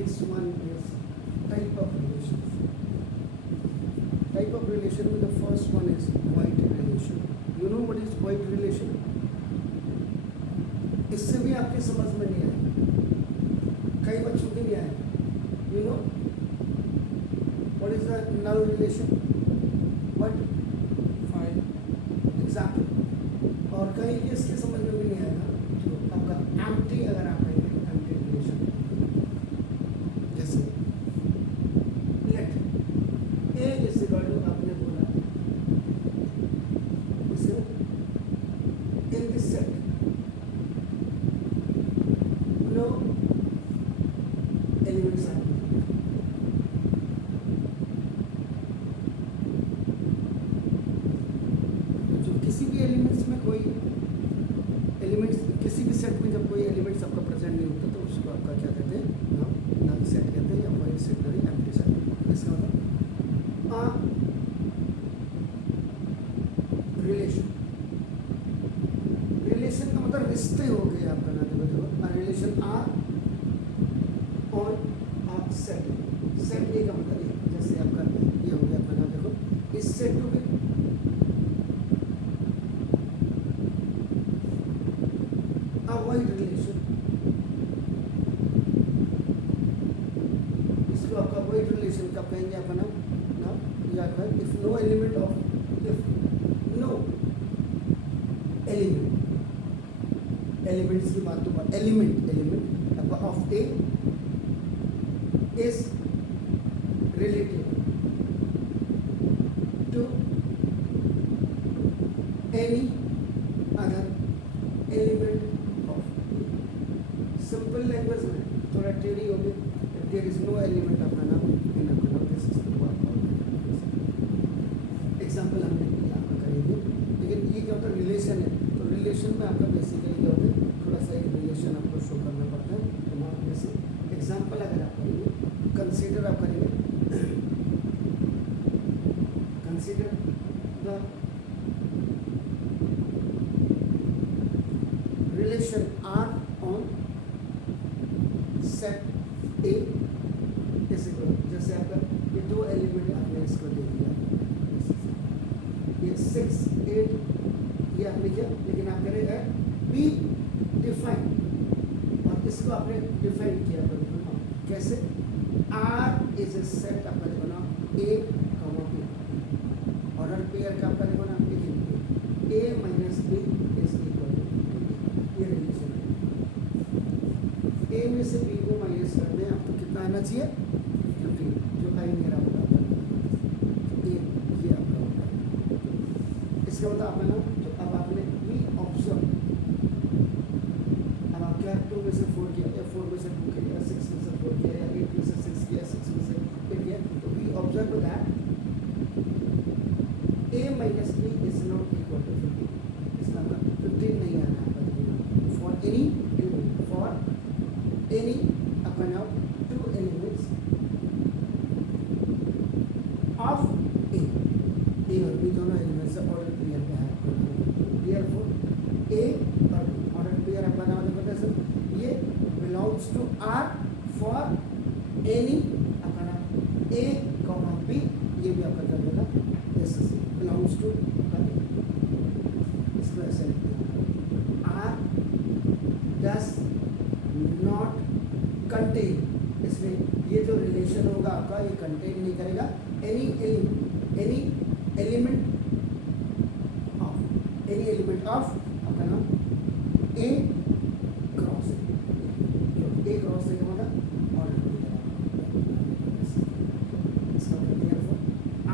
next one is type of relations. Type of relation में the first one is void relation. You know what is void relation? इससे भी आपके समझ में नहीं आएगा, कई बच्चों के लिए आएगा. You know what is the null relation? What? Fine. Exactly. और कई के इसके समझ में भी नहीं आएगा जो आपका empty, अगर आप कहेंगे empty relation, जैसे let A is equal to आपने बोला इसे in this set no elements are जो किसी भी एलिमेंट्स में कोई एलिमेंट्स, किसी भी सेट में जब कोई एलिमेंट्स आपका प्रेजेंट नहीं होता तो उसको आपका क्या कहते हैं, हम नल सेट कहते हैं या वॉइड सेट या एम्प्टी सेट. इसका मतलब रिलेशन, रिलेशन का मतलब रिश्ते हो गए आपका ना. देखो रिलेशन आर और आप सेट, सेट ए का मतलब ये, जैसे आपका ये हो गया आपका ना. देखो इस सेट टू भी void relation, इसको आपका void relation कब कहेंगे आपका ना या if no element of, if no element, elements की बात तो बात element आपका of A is related to any other element. Simple language में थोड़ा टेढ़ी हो गई. देयर इज नो एलिमेंट आपका नाम इन आपका नाम दिस इज एग्जाम्पल हमने आपका करेंगे. लेकिन ये क्या होता है, रिलेशन है. तो रिलेशन में आपका बेसिकली क्या होता है, थोड़ा सा एक रिलेशन आपको शो करना पड़ता है. तो आप जैसे एग्जाम्पल अगर आप करेंगे, कंसीडर आप करेंगे, consider the relation R on set A is equal, जैसे आपका ये दो एलिमेंट आपने इसको दे दिया, ये 6 8 ये आपने किया. लेकिन आप कह रहे हैं बी डिफाइन, और इसको आपने डिफाइन किया कैसे, आर इज ए सेट आपका देखो ना A comma B, order pair का आपका देखो ना A minus B is equal to, ये रिलेशन है. ए में से बी को माइनस करने आपको कितना आना चाहिए, 15, जो आई मेरा होगा ये आपका होगा. इसका मतलब आपने ना, तो अब आपने वी ऑब्जर्व, अब आप क्या 2 में से 4 किया या 4 में से 2 किया, 6 में से 4 किया या 8 में से 6 किया, 6 में से 8 किया, तो we observe that a minus B is not equal to 15. इसका मतलब 15 नहीं आना है for any element, for any आपका now 2 elements of A, A और B दोनों एलिमेंट्स ऑर्डर पेयर पे है. Therefore A और ऑर्डर पेयर आपका नाम देखो कैसे, ये belongs to R for any आपका नाम A, B, ये भी आपका कर देगा this is belongs to इसको ऐसे R does नॉट कंटेन, इसमें ये जो रिलेशन होगा आपका ये कंटेन नहीं करेगा एनी एलिमेंट ऑफ आपका नाम ए क्रॉस, ए क्रॉस से क्या होगा order.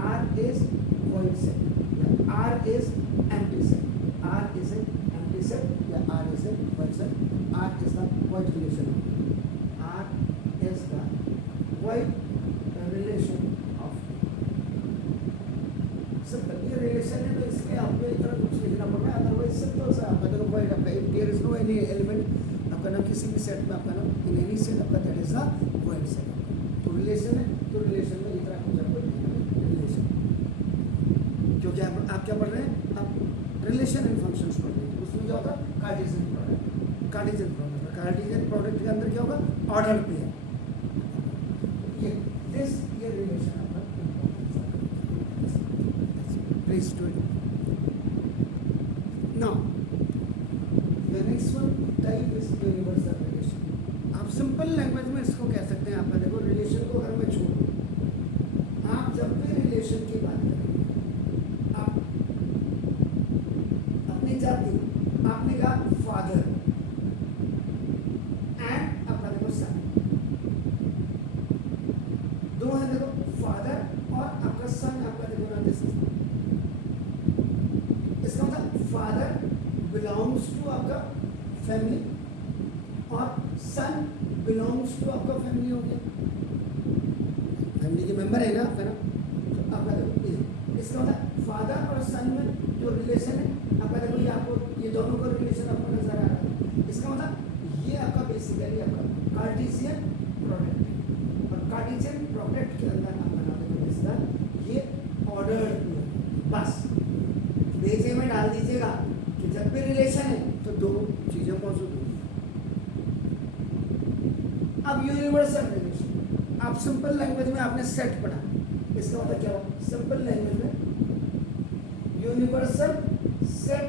R is void set, R is empty set, R is an empty set या R is an void set. R is the void relation. R is the void relation of. Simple. ये relation है तो इसलिए आपको इतना कुछ लिखना पड़ रहा है. अदरवाइज सिंपल सा आपका देखो void आपका if there is no any element आपका ना किसी भी सेट में आपका ना in any set आपका that is the void set. तो relation है, तो relation में इतना कुछ आपको relation, क्योंकि आप क्या पढ़ रहे हैं, आप relation and functions पढ़ रहे हैं. उसमें क्या होता है कार्टेशियन प्रोडक्ट, कार्टेशियन प्रोडक्ट के अंदर क्या होगा ऑर्डर पेयर, ये दिस ये रिलेशन आपका please do it now the next one type is universal relation आप सिंपल लैंग्वेज में इसको कह सकते हैं आपका देखो रिलेशन को अगर मैं छोड़ दूं आप जब भी रिलेशन की बात करेंगे आप अपनी जाति आपने कहा फादर एंड आपका देखो सन दो है देखो फादर और आपका सन आपका देखो ना दिस इसका मतलब फादर बिलोंग्स टू आपका फैमिली और सन बिलोंग्स टू आपका फैमिली हो गया फैमिली के मेंबर है ना आपका ना तो आपका देखो इसका मतलब फादर और सन में जो रिलेशन है आपका देखो ये आपको ये दोनों का रिलेशन आपको नजर आ रहा है इसका मतलब ये आपका बेसिकली आपका कार्टेशियन प्रोडक्ट है और कार्टेशियन प्रोडक्ट के अंदर आप बना देंगे इसका ये ऑर्डर्ड बस बेचे में डाल दीजिएगा कि जब भी रिलेशन है तो दो चीजें मौजूद होंगी अब यूनिवर्सल रिलेशन आप सिंपल लैंग्वेज में आपने सेट पढ़ा इसका मतलब क्या हो सिंपल लैंग्वेज में universal set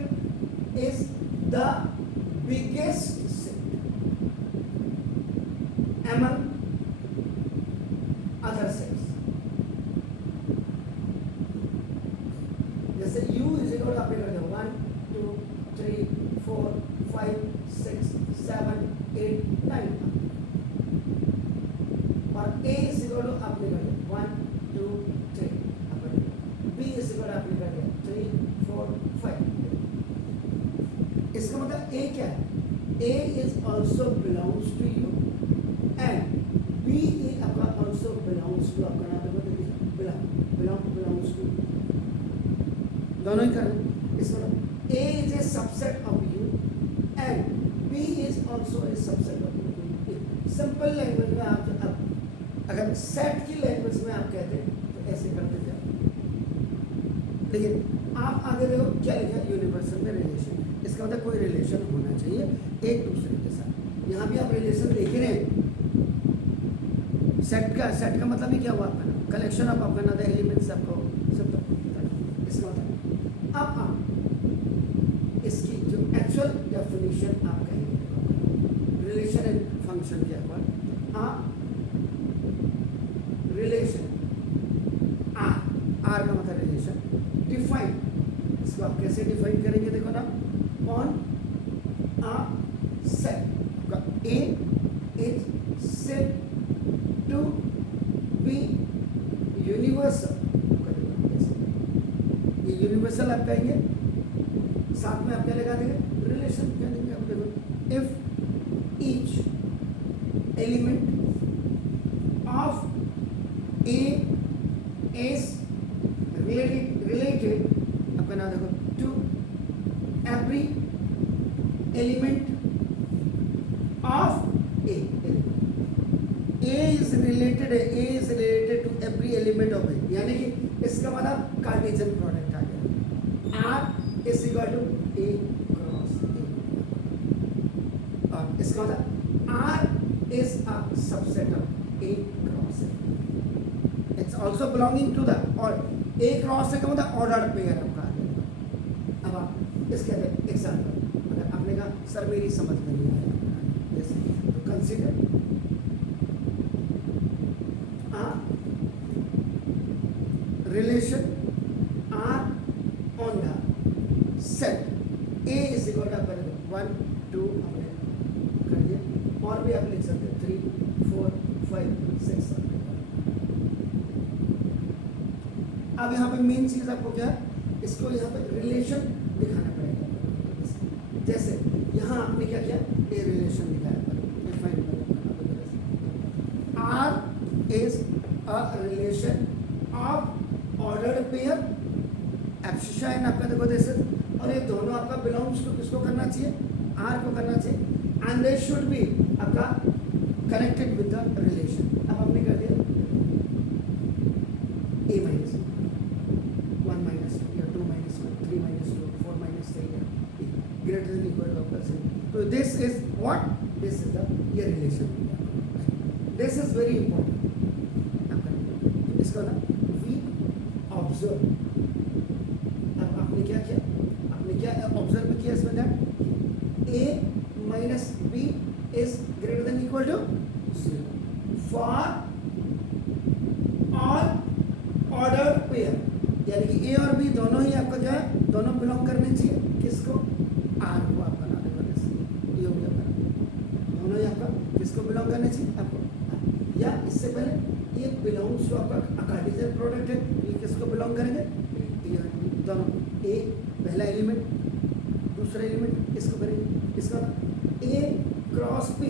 is the biggest set among other sets जैसे u इज इक्वल टू आपने कर दिया 1 2 3 4 5 6 7 8 9 और a इज इक्वल टू आपने कर दिया 1 2 3 आपने b इज इक्वल टू आपने कर दिया 3 4 5 इसका मतलब a क्या है a is also belongs to you and b is आपका also belongs to आपका नाम देखो belongs to दोनों ही कर इसका मतलब a is a subset of you and b is also a subset of you simple language में आप अगर सेट की लैंग्वेज में आप कहते हैं तो ऐसे करते थे लेकिन आप आगे देखो क्या लिखा यूनिवर्सल में रिलेशन इसका मतलब कोई रिलेशन होना चाहिए एक दूसरे के साथ यहाँ भी आप रिलेशन देख रहे हैं सेट का मतलब ही क्या हुआ आपका कलेक्शन ऑफ आपका ना एलिमेंट्स आपको सब इसका मतलब अब आप इसकी जो एक्चुअल डेफिनेशन आप कहेंगे रिलेशन एंड फंक्शन के ऊपर आप रिलेशन आर का मतलब रिलेशन डिफाइन इसको आप कैसे डिफाइन करेंगे देखो ना on a set a is said to be universal ये यूनिवर्सल आप कहेंगे साथ में आप क्या लगा देंगे रिलेशन क्या देंगे आप देखो if each element of a is related आपका नाम देखो to every element of A is related to every element of A यानी कि इसका मतलब कार्टेशियन प्रोडक्ट आ गया R is equal to A cross A और इसका मतलब R is a subset of A cross A it's also belonging to the or A cross A का मतलब ordered pair आपका आ गया अब आप इसके एग्जाम्पल अगर आपने कहा सर मेरी समझ में नहीं आया जैसे तो consider relation R on the set A is equal to 1 2 आपने कर दिया और भी आप लिख सकते हैं 3 4 5 6 अब यहाँ पे मेन चीज आपको क्या है इसको यहाँ पे रिलेशन दिखाना पड़ेगा जैसे यहाँ आपने क्या किया ए रिलेशन दिखाया R is a relation of ordered pair abscissa and आपका देखो जैसे और ये दोनों आपका बिलोंग्स टू किसको करना चाहिए आर को करना चाहिए एंड दे शुड बी आपका कनेक्टेड विद द रिलेशन अब आपने कर दिया ए माइनस 1 minus 2 या 2 minus 1 3 minus 2 4 minus 3 या greater than equal to plus so this is what this is the ये relation this is very important इसका ना वी ऑब्जर्व, अब आपने क्या किया, आपने क्या ऑब्जर्व किया इसमें that a minus b is greater than equal to 0 for all ordered pair, यानी कि a और b दोनों ही आपका जो है दोनों बिलोंग करने चाहिए किसको, r को आप बना देगा, ये हो गया दोनों ही आपका किसको बिलोंग करने चाहिए आपको, या इससे पहले ये बिलोंग्स टू आपका कार्टेशियन प्रोडक्ट है, ये किसको बिलोंग करेंगे, दोनों a पहला एलिमेंट दूसरा एलिमेंट इसको करेंगे, इसका a cross b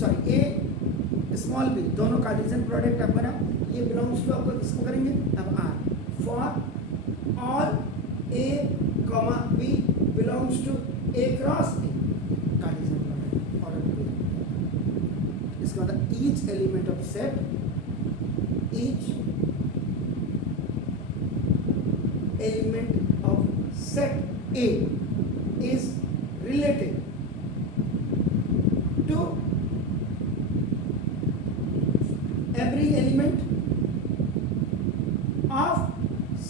sorry a small b दोनों कार्टेशियन प्रोडक्ट आप बना, ये बिलोंग्स टू आपको किसको करेंगे अब r for all a comma b belongs to a cross b Cartesian product और इसका मतलब each element of set each element of set A is related to every element of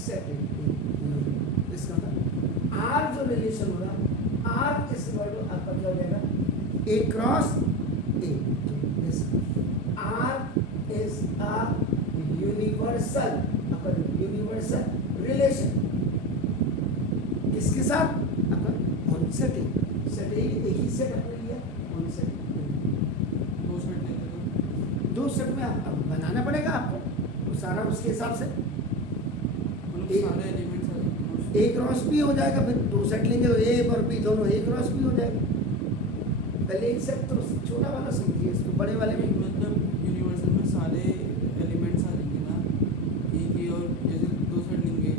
set A. इसका R जो relation होगा R इस word आपका क्या हो जाएगा A cross A. R is a universal आपका यूनिवर्सल रिलेशन किसके साथ आपका ऑन सेट एक ही सेट आपने लिया ऑन सेट, दो सेट में आप बनाना पड़ेगा आपको तो सारा उसके हिसाब से सारे एलिमेंट्स ए क्रॉस बी हो जाएगा, फिर दो सेट लेंगे तो ए और बी दोनों ए क्रॉस बी हो जाएगा, पहले एक सेट तो छोटा वाला समझिए, इसको बड़े वाले में मतलब यूनिवर्सल में सारे एलिमेंट्स आ जाएंगे ना, एक ही और जैसे दो सेट लेंगे,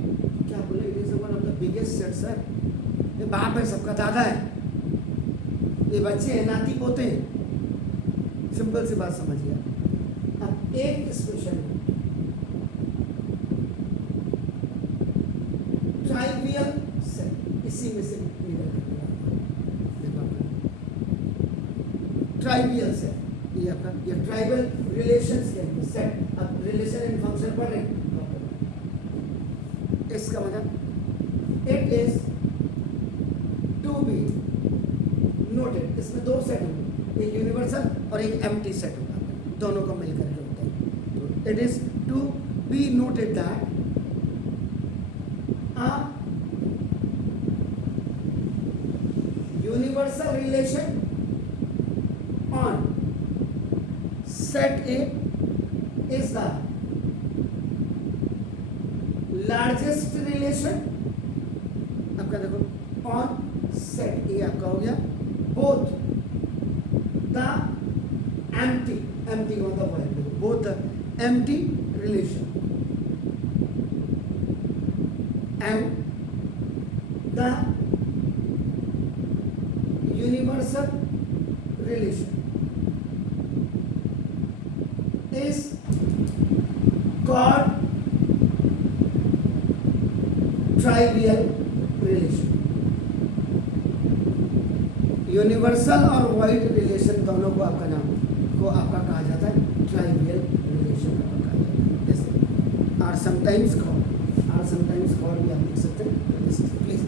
क्या बोले it is one of the biggest set sir, ये बाप है सबका दादा है, ये बच्चे हैं नाती पोते हैं, सिंपल सी बात समझिए। अब एक क्वेश्चन ट्राइवियल सेट इसी में से निकल ट्राइवियल सेट, ये आपका ये ट्राइबल रिलेशंस के सेट, अब रिलेशन एंड फंक्शन पढ़ रहे हैं, इसका मतलब it is to be noted, इसमें दो सेट होंगे, एक यूनिवर्सल और एक एम्प्टी सेट होगा, दोनों को मिलकर जो होता है, तो it is to be noted that a universal relation on set A is the largest relation, आपका देखो on set A आपका हो गया both the empty का मतलब है both the empty relation and the universal relation is called trivial relation. Universal और wide relation दोनों को आपका नाम को आपका कहा जाता है ट्राइवियल रिलेशन आपका कहा जाता है, जैसे आर समटाइम्स कॉल्ड भी आप लिख सकते हैं, प्लीज